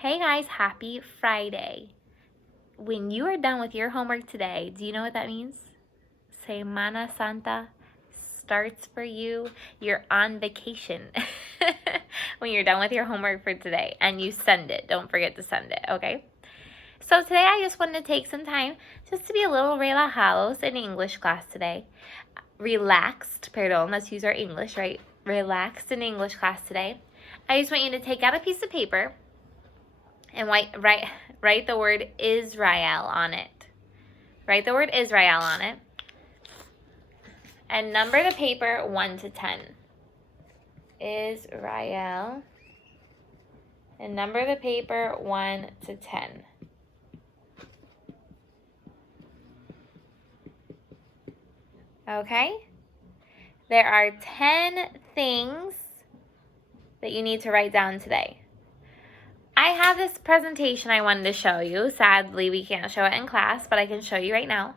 Hey guys, happy Friday. When you are done with your homework today, do you know what that means? Semana Santa starts for you. You're on vacation when you're done with your homework for today and you send it. Don't forget to send it, okay? So today I just wanted to take some time just to be a little relajados in English class today. Relaxed, perdón, let's use our English, right? Relaxed in English class today. I just want you to take out a piece of paper and write the word Israel on it. Write the word Israel on it. And number the paper 1 to 10. Israel. And number the paper 1 to 10. Okay? There are 10 things that you need to write down today. I have this presentation I wanted to show you. Sadly, we can't show it in class, but I can show you right now.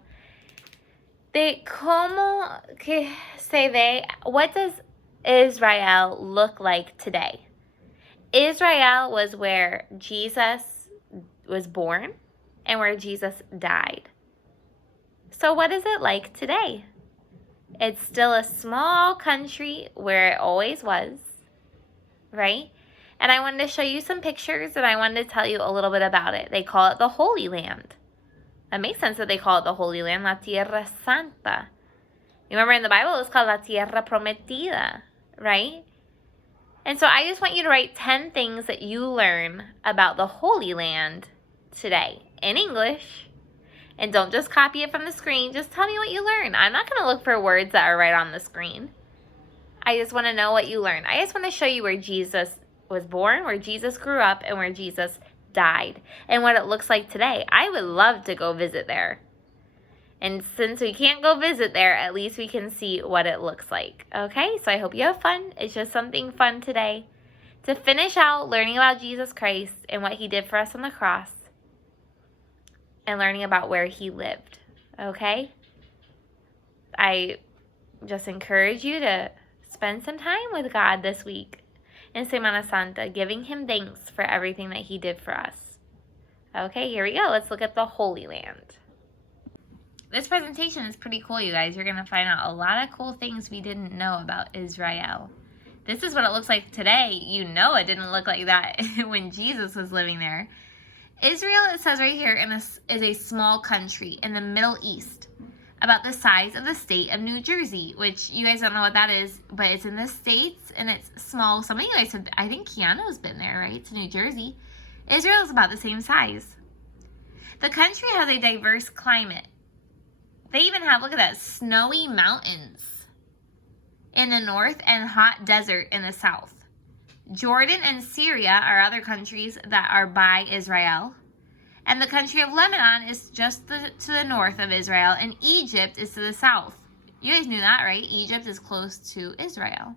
De cómo que se ve, what does Israel look like today? Israel was where Jesus was born and where Jesus died. So what is it like today? It's still a small country where it always was, right? And I wanted to show you some pictures and I wanted to tell you a little bit about it. They call it the Holy Land. That makes sense that they call it the Holy Land, La Tierra Santa. You remember in the Bible it was called La Tierra Prometida, right? And so I just want you to write 10 things that you learn about the Holy Land today in English. And don't just copy it from the screen. Just tell me what you learn. I'm not going to look for words that are right on the screen. I just want to know what you learned. I just want to show you where Jesus was born, where Jesus grew up, and where Jesus died, and what it looks like today. I would love to go visit there. And since we can't go visit there, at least we can see what it looks like. Okay, so I hope you have fun. It's just something fun today to finish out learning about Jesus Christ and what he did for us on the cross and learning about where he lived. Okay, I just encourage you to spend some time with God this week in Semana Santa, giving him thanks for everything that he did for us. Okay, here we go. Let's look at the Holy Land. This presentation is pretty cool, you guys. You're going to find out a lot of cool things we didn't know about Israel. This is what it looks like today. You know it didn't look like that when Jesus was living there. Israel, it says right here, is a small country in the Middle East, about the size of the state of New Jersey, which you guys don't know what that is, but it's in the States and it's small. Some of you guys have, I think Keanu's been there, right, to New Jersey. Israel is about the same size. The country has a diverse climate. They even have, look at that, snowy mountains in the north and hot desert in the south. Jordan and Syria are other countries that are by Israel. And the country of Lebanon is just to the north of Israel, and Egypt is to the south. You guys knew that, right? Egypt is close to Israel.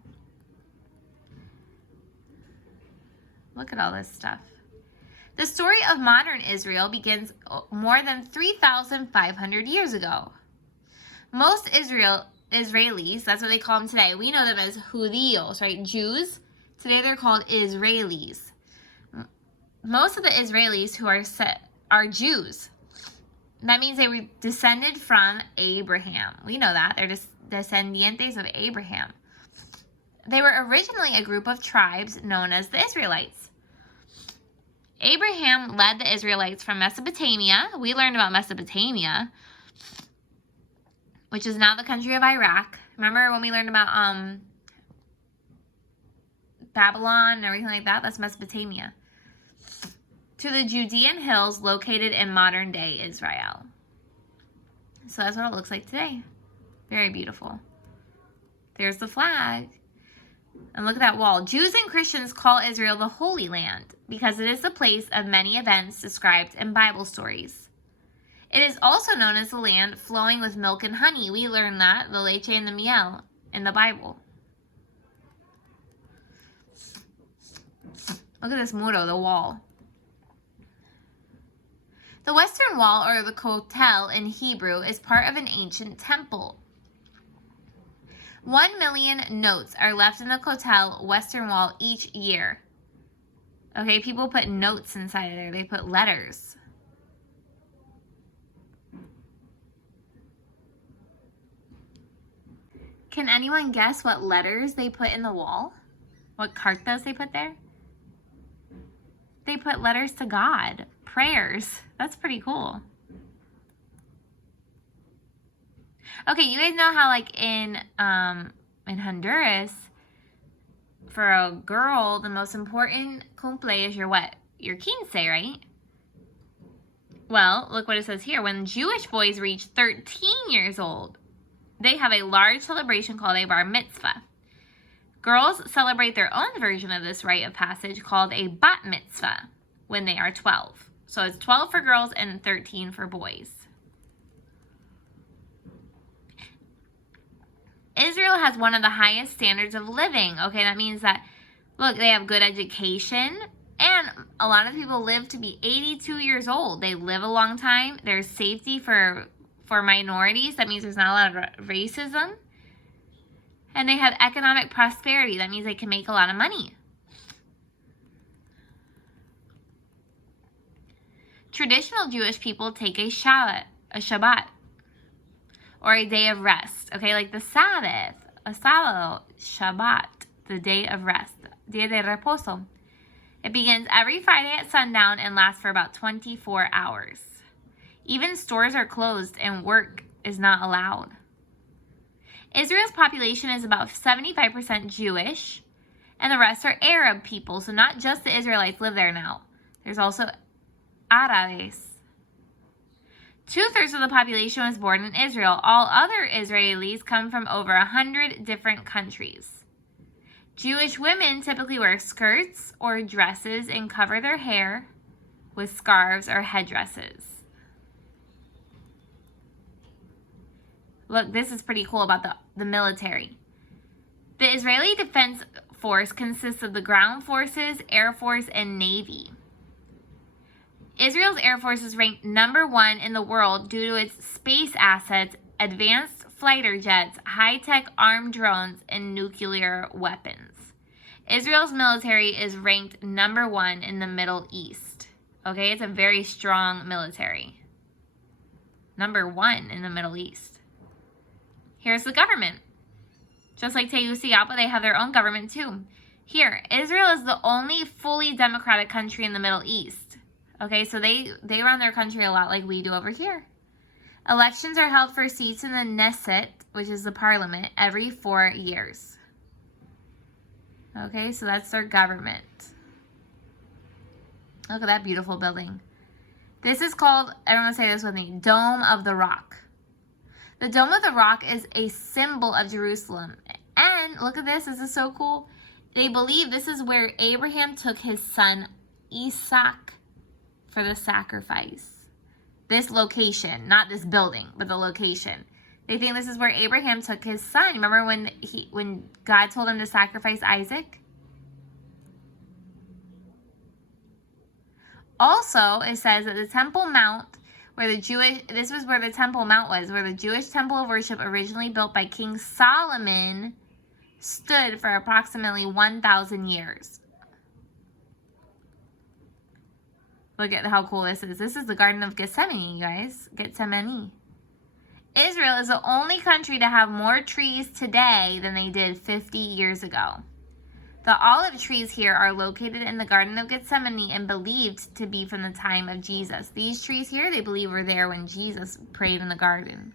Look at all this stuff. The story of modern Israel begins more than 3,500 years ago. Most Israelis, that's what they call them today. We know them as Judíos, right? Jews. Today they're called Israelis. Most of the Israelis who are Jews. That means they were descended from Abraham. We know that. They're descendientes of Abraham. They were originally a group of tribes known as the Israelites. Abraham led the Israelites from Mesopotamia. We learned about Mesopotamia, which is now the country of Iraq. Remember when we learned about Babylon and everything like that? That's Mesopotamia. To the Judean hills located in modern-day Israel. So that's what it looks like today. Very beautiful. There's the flag. And look at that wall. Jews and Christians call Israel the Holy Land because it is the place of many events described in Bible stories. It is also known as the land flowing with milk and honey. We learned that, the leche and the miel, in the Bible. Look at this muro, the wall. The Western Wall, or the Kotel in Hebrew, is part of an ancient temple. 1 million notes are left in the Kotel Western Wall each year. Okay, people put notes inside of there. They put letters. Can anyone guess what letters they put in the wall? What cartas they put there? They put letters to God. Prayers. That's pretty cool. Okay, you guys know how like in Honduras, for a girl, the most important cumple is your what? Your quince, right? Well, look what it says here. When Jewish boys reach 13 years old, they have a large celebration called a bar mitzvah. Girls celebrate their own version of this rite of passage called a bat mitzvah when they are 12. So it's 12 for girls and 13 for boys. Israel has one of the highest standards of living. Okay, that means that, look, they have good education, and a lot of people live to be 82 years old. They live a long time. There's safety for minorities. That means there's not a lot of racism. And they have economic prosperity. That means they can make a lot of money. Traditional Jewish people take a Shabbat, or a day of rest. Okay, like the Sabbath, a sábado, Shabbat, the day of rest, dia de reposo. It begins every Friday at sundown and lasts for about 24 hours. Even stores are closed and work is not allowed. Israel's population is about 75% Jewish, and the rest are Arab people. So not just the Israelites live there now. There's also Árabes. 2/3 of the population was born in Israel. All other Israelis come from over 100 different countries. Jewish women typically wear skirts or dresses and cover their hair with scarves or headdresses. Look, this is pretty cool about the military. The Israeli Defense Force consists of the ground forces, Air Force, and Navy. Israel's Air Force is ranked #1 in the world due to its space assets, advanced fighter jets, high-tech armed drones, and nuclear weapons. Israel's military is ranked #1 in the Middle East. Okay, it's a very strong military. #1 in the Middle East. Here's the government. Just like Tegucigalpa, they have their own government too. Here, Israel is the only fully democratic country in the Middle East. Okay, so they run their country a lot like we do over here. Elections are held for seats in the Knesset, which is the parliament, every 4 years. Okay, so that's their government. Look at that beautiful building. This is called, everyone say this with me, Dome of the Rock. The Dome of the Rock is a symbol of Jerusalem. And look at this, this is so cool. They believe this is where Abraham took his son Isaac for the sacrifice. This location, not this building, but the location. They think this is where Abraham took his son. Remember when God told him to sacrifice Isaac? Also, it says that the Temple Mount, this was where the Temple Mount was, where the Jewish temple of worship originally built by King Solomon stood for approximately 1,000 years. Look at how cool this is. This is the Garden of Gethsemane, you guys. Gethsemane. Israel is the only country to have more trees today than they did 50 years ago. The olive trees here are located in the Garden of Gethsemane and believed to be from the time of Jesus. These trees here, they believe were there when Jesus prayed in the garden.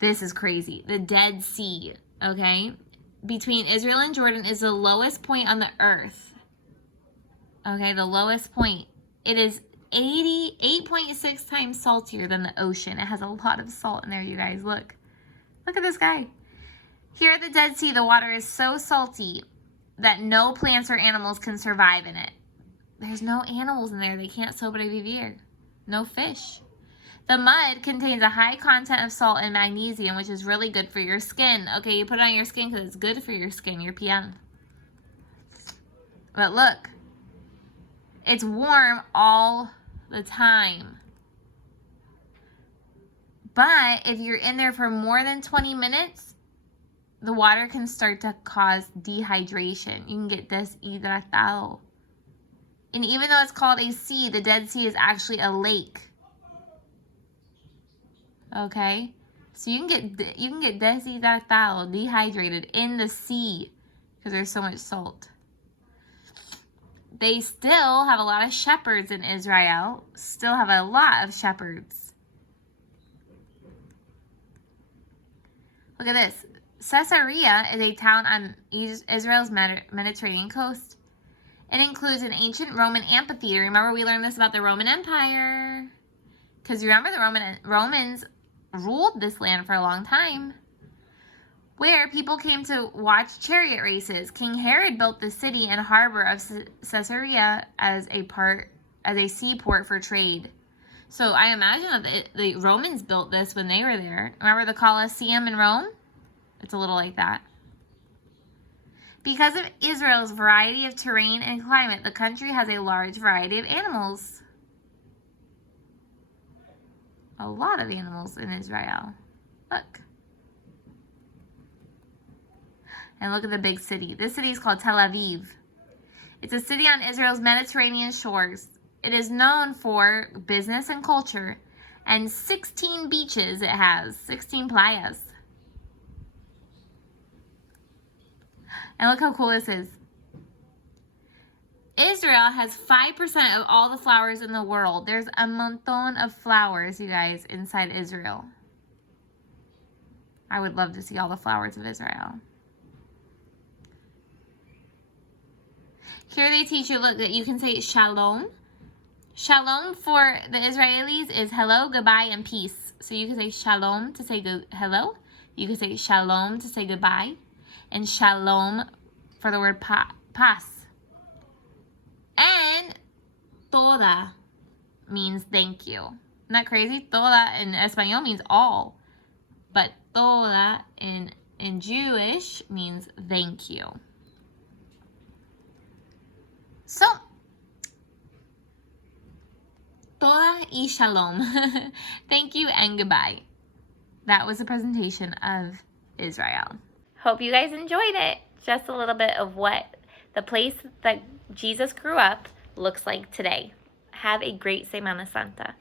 This is crazy. The Dead Sea, okay, between Israel and Jordan is the lowest point on the earth. Okay, the lowest point. It is 8.6 times saltier than the ocean. It has a lot of salt in there, you guys. Look. Look at this guy. Here at the Dead Sea, the water is so salty that no plants or animals can survive in it. There's no animals in there. They can't sobrevivir. No fish. The mud contains a high content of salt and magnesium, which is really good for your skin. Okay, you put it on your skin because it's good for your skin, your piel. But look. It's warm all the time. But if you're in there for more than 20 minutes, the water can start to cause dehydration. You can get deshidratado. And even though it's called a sea, the Dead Sea is actually a lake. Okay? So you can get deshidratado, dehydrated in the sea because there's so much salt. They still have a lot of shepherds in Israel. Still have a lot of shepherds. Look at this. Caesarea is a town on Israel's Mediterranean coast. It includes an ancient Roman amphitheater. Remember, we learned this about the Roman Empire. Because remember, the Romans ruled this land for a long time. Where people came to watch chariot races. King Herod built the city and harbor of Caesarea as a seaport for trade. So I imagine that the Romans built this when they were there. Remember the Colosseum in Rome? It's a little like that. Because of Israel's variety of terrain and climate, the country has a large variety of animals. A lot of animals in Israel. Look. And look at the big city. This city is called Tel Aviv. It's a city on Israel's Mediterranean shores. It is known for business and culture. And 16 beaches it has. 16 playas. And look how cool this is. Israel has 5% of all the flowers in the world. There's a montón of flowers, you guys, inside Israel. I would love to see all the flowers of Israel. Here they teach you, look, that you can say shalom. Shalom for the Israelis is hello, goodbye, and peace. So you can say shalom to say hello. You can say shalom to say goodbye. And shalom for the word paz. And toda means thank you. Isn't that crazy? Toda in Espanol means all. But toda in Jewish means thank you. So, toda y shalom. Thank you and goodbye. That was a presentation of Israel. Hope you guys enjoyed it. Just a little bit of what the place that Jesus grew up looks like today. Have a great Semana Santa.